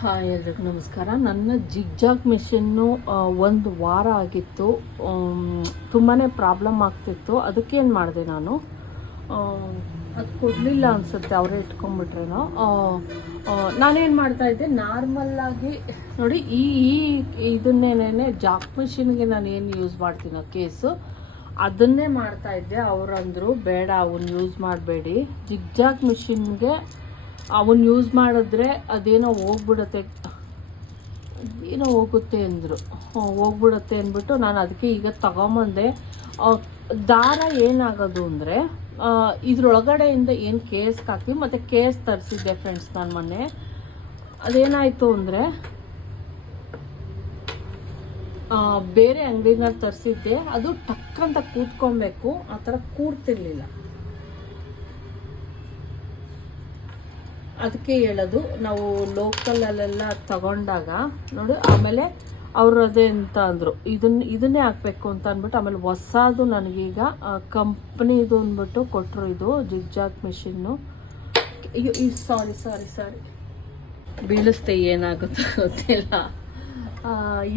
Hi ಎಲ್ರಿಗೂ ನಮಸ್ಕಾರ. ನನ್ನ ಜಿಗ್ಜಾಗ್ ಮಿಷಿನ್ನು ಒಂದು ವಾರ ಆಗಿತ್ತು. ತುಂಬಾ ಪ್ರಾಬ್ಲಮ್ ಆಗ್ತಿತ್ತು. ಅದಕ್ಕೆ ಏನು ಮಾಡಿದೆ ನಾನು? ಅದು ಕೊಡಲಿಲ್ಲ ಅನಿಸುತ್ತೆ, ಅವರೇ ಇಟ್ಕೊಂಡ್ಬಿಟ್ರೇನೋ. ನಾನೇನು ಮಾಡ್ತಾ ಇದ್ದೆ ನಾರ್ಮಲ್ಲಾಗಿ ನೋಡಿ, ಈ ಈ ಇದನ್ನೇನೇ ಜಾಕ್ ಮಿಷಿನ್ಗೆ ನಾನು ಏನು ಯೂಸ್ ಮಾಡ್ತೀನೋ ಕೇಸು, ಅದನ್ನೇ ಮಾಡ್ತಾ ಇದ್ದೆ. ಅವರಂದರು, ಬೇಡ ಅವನ್ನ ಯೂಸ್ ಮಾಡಬೇಡಿ. ಜಿಗ್ಜಾಗ್ ಮಿಷಿನ್ಗೆ ಅವನ್ನ ಯೂಸ್ ಮಾಡಿದ್ರೆ ಅದೇನೋ ಹೋಗ್ಬಿಡತ್ತೆ. ಏನೋ ಹೋಗುತ್ತೆ ಅಂದರು. ಹೋಗ್ಬಿಡತ್ತೆ ಅಂದ್ಬಿಟ್ಟು ನಾನು ಅದಕ್ಕೆ ಈಗ ತಗೊಂಬಂದೆ. ದಾರ ಏನಾಗೋದು ಅಂದರೆ ಇದ್ರೊಳಗಡೆಯಿಂದ ಏನು ಕೇಸ್ ಹಾಕಿ ಮತ್ತು ಕೇಸ್ ತರಿಸಿದ್ದೆ ಫ್ರೆಂಡ್ಸ್ ನಾನು ಮೊನ್ನೆ. ಅದೇನಾಯಿತು ಅಂದರೆ ಬೇರೆ ಅಂಗಡಿನ ತರಿಸಿದ್ದೆ. ಅದು ಟಕ್ ಅಂತ ಕೂತ್ಕೊಬೇಕು, ಆ ಥರ ಕೂರ್ತಿರ್ಲಿಲ್ಲ. ಅದಕ್ಕೆ ಹೇಳೋದು, ನಾವು ಲೋಕಲಲ್ಲೆಲ್ಲ ತಗೊಂಡಾಗ, ನೋಡಿ, ಆಮೇಲೆ ಅವರು ಅದೇ ಅಂತ ಅಂದರು. ಇದನ್ನ ಇದನ್ನೇ ಹಾಕ್ಬೇಕು ಅಂತ ಅಂದ್ಬಿಟ್ಟು, ಆಮೇಲೆ ಹೊಸದು ನನಗೀಗ ಕಂಪ್ನಿದು ಅಂದ್ಬಿಟ್ಟು ಕೊಟ್ಟರು ಇದು ಜಿಗ್ಜಾಕ್ ಮಿಷಿನ್ನು ಈ ಸಾರಿ ಸಾರಿ ಸಾರಿ ಬೀಳಿಸ್ತೆ ಏನಾಗುತ್ತೋ ಗೊತ್ತಿಲ್ಲ.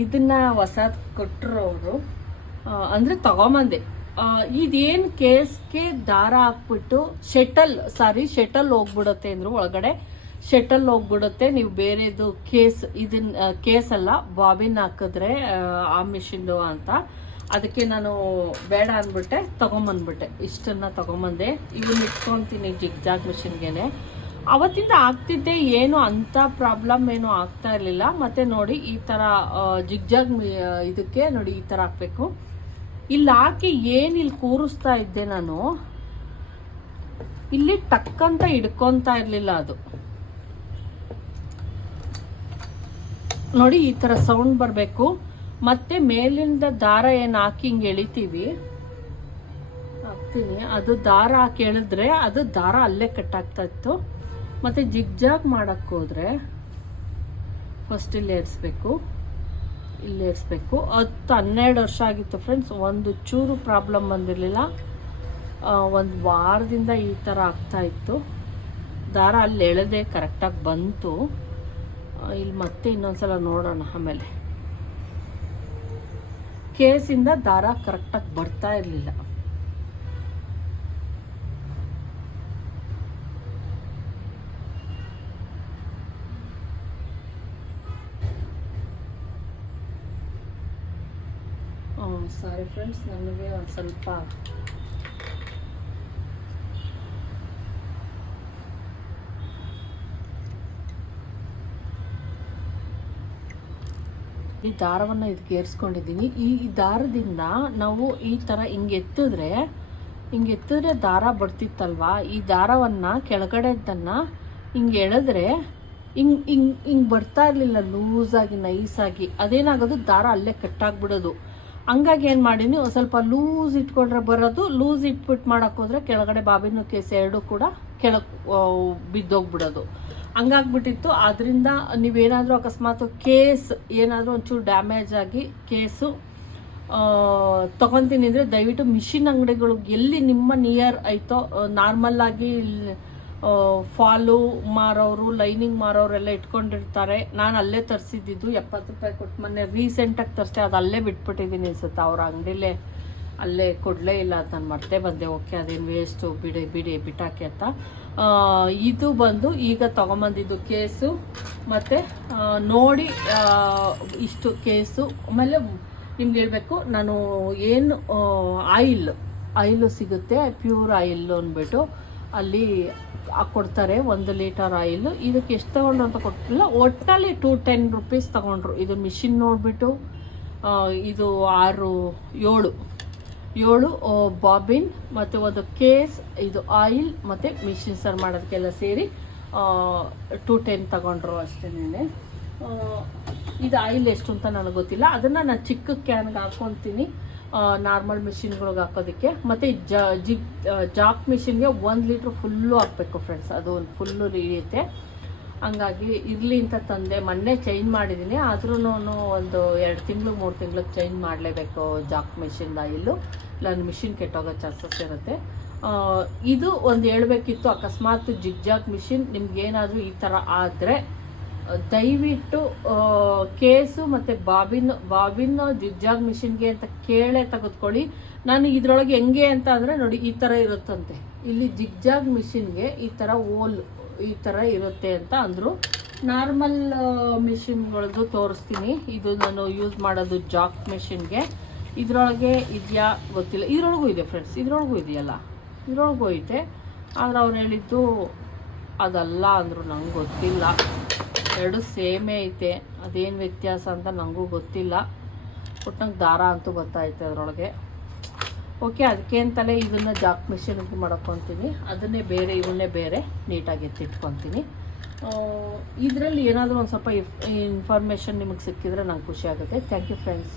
ಇದನ್ನು ಹೊಸದು ಕೊಟ್ಟರು ಅವರು. ಅಂದರೆ ತಗೊಂಬಂದೆ. ಇದೇನು ಕೇಸ್ಗೆ ದಾರ ಹಾಕ್ಬಿಟ್ಟು ಶೆಟಲ್ ಸಾರಿ ಶೆಟಲ್ ಹೋಗ್ಬಿಡುತ್ತೆ ಅಂದ್ರು ಒಳಗಡೆ. ಶೆಟಲ್ ಹೋಗ್ಬಿಡುತ್ತೆ ನೀವು ಬೇರೆದು ಕೇಸ್ ಇದನ್ನ ಕೇಸ್ ಅಲ್ಲ ಬಾಬಿನ್ ಹಾಕಿದ್ರೆ ಆ, ಮಿಷಿನ್ದು ಅಂತ. ಅದಕ್ಕೆ ನಾನು ಬೇಡ ಅಂದ್ಬಿಟ್ಟೆ ತಗೊಂಬಂದ್ಬಿಟ್ಟೆ. ಇಷ್ಟನ್ನ ತಗೊಂಬಂದೆ. ಇವನ್ನ ಇಟ್ಕೊತೀನಿ ಜಿಗ್ ಜಾಗ್ ಮಿಷಿನ್ಗೆನೆ. ಅವತ್ತಿಂದ ಆಗ್ತಿದ್ದೆ ಏನು ಅಂಥ ಪ್ರಾಬ್ಲಮ್ ಏನು ಆಗ್ತಾ ಇರಲಿಲ್ಲ. ಮತ್ತೆ ನೋಡಿ ಈ ಥರ ಜಿಗ್ಜಾಗ್ ಇದಕ್ಕೆ ನೋಡಿ ಈ ಥರ ಹಾಕ್ಬೇಕು. ಇಲ್ಲಿ ಹಾಕಿ ಏನು ಇಲ್ಲಿ ಕೂರಿಸ್ತಾ ಇದ್ದೆ ನಾನು, ಇಲ್ಲಿ ಟಕ್ಕಂತ ಹಿಡ್ಕೊತಾ ಇರಲಿಲ್ಲ ಅದು. ನೋಡಿ, ಈ ಥರ ಸೌಂಡ್ ಬರಬೇಕು. ಮತ್ತೆ ಮೇಲಿಂದ ದಾರ ಏನು ಹಾಕಿ ಹಿಂಗೆ ಎಳಿತೀವಿ? ಹಾಕ್ತೀನಿ. ಅದು ದಾರ ಹಾಕಿ ಎಳೆದ್ರೆ ಅದು ದಾರ ಅಲ್ಲೇ ಕಟ್ಟಾಗ್ತಾ ಇತ್ತು. ಮತ್ತು ಜಿಗ್ಜಾಗ್ ಮಾಡೋಕ್ಕೋದ್ರೆ ಫಸ್ಟ್ ಇಲ್ಲಿ ಏರಿಸ್ಬೇಕು ಇಲ್ಲಿ ಏರಿಸ್ಬೇಕು ಹತ್ತು ಹನ್ನೆರಡು ವರ್ಷ ಆಗಿತ್ತು ಫ್ರೆಂಡ್ಸ್ ಒಂದು ಚೂರು ಪ್ರಾಬ್ಲಮ್ ಬಂದಿರಲಿಲ್ಲ. ಒಂದು ವಾರದಿಂದ ಈ ಥರ ಆಗ್ತಾ ಇತ್ತು. ದಾರ ಅಲ್ಲಿ ಎಳೆದೆ ಕರೆಕ್ಟಾಗಿ ಬಂತು. ಇಲ್ಲಿ ಮತ್ತೆ ಇನ್ನೊಂದ್ಸಲ ನೋಡೋಣ ಆಮೇಲೆ. ಕೇಸಿಂದ ದಾರ ಕರೆಕ್ಟಾಗಿ ಬರ್ತಾ ಇರಲಿಲ್ಲ. ಸಾರಿ ಫ್ರೆಂಡ್ಸ್ ನನಗೆ ಒಂದು ಸ್ವಲ್ಪ ಈ ದಾರವನ್ನು ಇದಕ್ಕೆ ಏರಿಸ್ಕೊಂಡಿದ್ದೀನಿ ಈ ದಾರದಿಂದ ನಾವು ಈ ಥರ ಹಿಂಗೆ ಎತ್ತಿದ್ರೆ ಹಿಂಗೆ ಎತ್ತಿದ್ರೆ ದಾರ ಬರ್ತಿತ್ತಲ್ವಾ? ಈ ದಾರವನ್ನು ಕೆಳಗಡೆದನ್ನು ಹಿಂಗೆ ಎಳೆದ್ರೆ ಹಿಂಗೆ ಹಿಂಗೆ ಹಿಂಗೆ ಬರ್ತಾ ಇರಲಿಲ್ಲ, ಲೂಸಾಗಿ, ನೈಸಾಗಿ, ಅದೇನಾಗೋದು ದಾರ ಅಲ್ಲೇ ಕಟ್ಟಾಗ್ಬಿಡೋದು. ಹಂಗಾಗಿ ಏನು ಮಾಡೀನಿ ಸ್ವಲ್ಪ ಲೂಸ್ ಇಟ್ಕೊಂಡ್ರೆ ಬರೋದು. ಲೂಸ್ ಇಟ್ಬಿಟ್ಟು ಮಾಡೋಕ್ಕೋದ್ರೆ ಕೆಳಗಡೆ ಬಾಬಿನ ಕೇಸ್ ಎರಡು ಕೂಡ ಕೆಳಗೆ ಬಿದ್ದೋಗ್ಬಿಡೋದು. ಹಂಗಾಗ್ಬಿಟ್ಟಿತ್ತು. ಅದರಿಂದ ನೀವೇನಾದರೂ ಅಕಸ್ಮಾತ್ ಕೇಸ್, ಏನಾದರೂ ಒಂಚೂರು ಡ್ಯಾಮೇಜ್ ಆಗಿ ಕೇಸು ತಗೊತೀನಿ ಅಂದರೆ ದಯವಿಟ್ಟು ಮಿಷಿನ್ ಅಂಗಡಿಗಳು ಎಲ್ಲಿ ನಿಮ್ಮ ನಿಯರ್ ಐತೋ ನಾರ್ಮಲ್ ಆಗಿ ಫಾಲು ಮಾರೋರು ಲೈನಿಂಗ್ ಮಾರೋರೆಲ್ಲ ಇಟ್ಕೊಂಡಿರ್ತಾರೆ. ನಾನು ಅಲ್ಲೇ ತರಿಸಿದ್ದು ಎಪ್ಪತ್ತು ರೂಪಾಯಿ ಕೊಟ್ಟು. ಮೊನ್ನೆ ರೀಸೆಂಟಾಗಿ ತರಿಸ್ದೆ, ಅದು ಅಲ್ಲೇ ಬಿಟ್ಬಿಟ್ಟಿದ್ದೀನಿ ಅನ್ಸುತ್ತೆ. ಅವ್ರ ಅಂಗಡಿಲೇ, ಅಲ್ಲೇ ಕೊಡಲೇ ಇಲ್ಲ ಅಂತ ನಾನು ಮರ್ತೇ ಬಂದೆ. ಓಕೆ, ಅದೇನು ವೇಸ್ಟು ಬಿಡಿ ಬಿಡಿ ಬಿಟ್ಟಾಕೆ ಅಂತ. ಇದು ಬಂದು ಈಗ ತೊಗೊಂಬಂದಿದ್ದು ಕೇಸು. ಮತ್ತು ನೋಡಿ ಇಷ್ಟು ಕೇಸು. ಆಮೇಲೆ ನಿಮ್ಗೆ ಹೇಳಬೇಕು, ನಾನು ಏನು ಆಯಿಲ್, ಆಯಿಲು ಸಿಗುತ್ತೆ, ಪ್ಯೂರ್ ಆಯಿಲ್ ಅಂದ್ಬಿಟ್ಟು. ಅಲ್ಲಿ ಕೊಡ್ತಾರೆ ಒಂದು ಲೀಟರ್ ಆಯಿಲ್. ಇದಕ್ಕೆ ಎಷ್ಟು ತಗೊಂಡ್ರು ಅಂತ ಕೊಟ್ಟಿಲ್ಲ. ಒಟ್ಟಲ್ಲಿ ಟೂ ಟೆನ್ ರುಪೀಸ್ ತಗೊಂಡ್ರು. ಇದು ಮಿಷಿನ್ ನೋಡಿಬಿಟ್ಟು ಇದು ಆರು, ಏಳು. ಏಳು ಬಾಬಿನ್ ಮತ್ತು ಒಂದು ಕೇಸ್, ಇದು ಆಯಿಲ್ ಮತ್ತು ಮಿಷಿನ್ ಸರ್ ಮಾಡೋದಕ್ಕೆಲ್ಲ ಸೇರಿ ಟು ಟೆನ್ ತಗೊಂಡ್ರು ಅಷ್ಟೇನೆ ಇದು ಆಯಿಲ್ ಎಷ್ಟು ಅಂತ ನನಗೆ ಗೊತ್ತಿಲ್ಲ. ಅದನ್ನು ನಾನು ಚಿಕ್ಕ ಕ್ಯಾನ್ಗೆ ಹಾಕ್ಕೊತೀನಿ. ನಾರ್ಮಲ್ ಮಿಷಿನ್ಗಳಿಗೆ ಹಾಕೋದಕ್ಕೆ. ಮತ್ತು ಜಿಗ್ ಜಾಕ್ ಮಿಷಿನ್ಗೆ ಒಂದು ಲೀಟ್ರ್ ಫುಲ್ಲು ಹಾಕಬೇಕು ಫ್ರೆಂಡ್ಸ್ ಅದು ಒಂದು ಫುಲ್ಲು ಹಿಡಿಯುತ್ತೆ ಹಂಗಾಗಿ ಇರಲಿ ಅಂತ ತಂದೆ. ಮೊನ್ನೆ ಚೇಂಜ್ ಮಾಡಿದ್ದೀನಿ ಆದ್ರೂ ಒಂದು ಎರಡು ತಿಂಗಳು, ಮೂರು ತಿಂಗ್ಳಿಗೆ ಚೇಂಜ್ ಮಾಡಲೇಬೇಕು ಜಾಕ್ ಮಿಷಿನ್ ಇಲ್ಲ. ಮಿಷಿನ್ ಕೆಟ್ಟೋಗೋ ಚಾನ್ಸಸ್ ಇರುತ್ತೆ. ಇದು ಒಂದು ಹೇಳ್ಬೇಕಿತ್ತು. ಅಕಸ್ಮಾತ್ ಜಿಗ್ ಜಾಕ್ ಮಿಷಿನ್ ನಿಮ್ಗೇನಾದರೂ ಈ ಥರ ಆದರೆ ದಯವಿಟ್ಟು ಕೇಸು ಮತ್ತು ಬಾಬಿನ್ ಬಾಬಿನ್ ಜಿಗ್ಜಾಗ್ ಮಿಷಿನ್ಗೆ ಅಂತ ಕೇಳೆ ತೆಗೆದುಕೊಳ್ಳಿ. ನಾನು ಇದ್ರೊಳಗೆ ಹೆಂಗೆ ಅಂತ ಅಂದರೆ ನೋಡಿ, ಈ ಥರ ಇರುತ್ತಂತೆ. ಇಲ್ಲಿ ಜಿಗ್ಜಾಗ್ ಮಿಷಿನ್ಗೆ ಈ ಥರ ಓಲ್, ಈ ಥರ ಇರುತ್ತೆ ಅಂತ ಅಂದರು. ನಾರ್ಮಲ್ ಮಿಷಿನ್ಗಳದ್ದು ತೋರಿಸ್ತೀನಿ. ಇದು ನಾನು ಯೂಸ್ ಮಾಡೋದು ಜಾಕ್ ಮಿಷಿನ್ಗೆ. ಇದರೊಳಗೆ ಇದೆಯಾ ಗೊತ್ತಿಲ್ಲ. ಇದರೊಳಗೂ ಇದೆ ಫ್ರೆಂಡ್ಸ್, ಇದ್ರೊಳಗೂ ಇದೆಯಲ್ಲ? ಇದ್ರೊಳಗೂ ಐತೆ. ಆದ್ರೆ ಅವ್ರು ಹೇಳಿದ್ದು ಅದಲ್ಲ ಅಂದರು ನಂಗೆ ಗೊತ್ತಿಲ್ಲ. ಎರಡು ಸೇಮೇ ಐತೆ. ಅದೇನು ವ್ಯತ್ಯಾಸ ಅಂತ ನನಗೂ ಗೊತ್ತಿಲ್ಲ. ಒಟ್ಟು ನಂಗೆ ದಾರ ಅಂತೂ ಗೊತ್ತಾಯ್ತು ಅದರೊಳಗೆ. ಓಕೆ ಅದಕ್ಕೆ ಅಂತಲೇ ಇದನ್ನು ಜಾಕ್ ಮಿಷಿನ್ಗೆ ಮಾಡ್ಕೊತೀನಿ. ಅದನ್ನೇ ಬೇರೆ, ಇವನ್ನೇ ಬೇರೆ ನೀಟಾಗಿ ಎತ್ತಿಟ್ಕೊತೀನಿ. ಇದರಲ್ಲಿ ಏನಾದರೂ ಒಂದು ಸ್ವಲ್ಪ ಇನ್ಫಾರ್ಮೇಷನ್ ನಿಮಗೆ ಸಿಕ್ಕಿದ್ರೆ ನಂಗೆ ಖುಷಿ ಆಗುತ್ತೆ. Thank you friends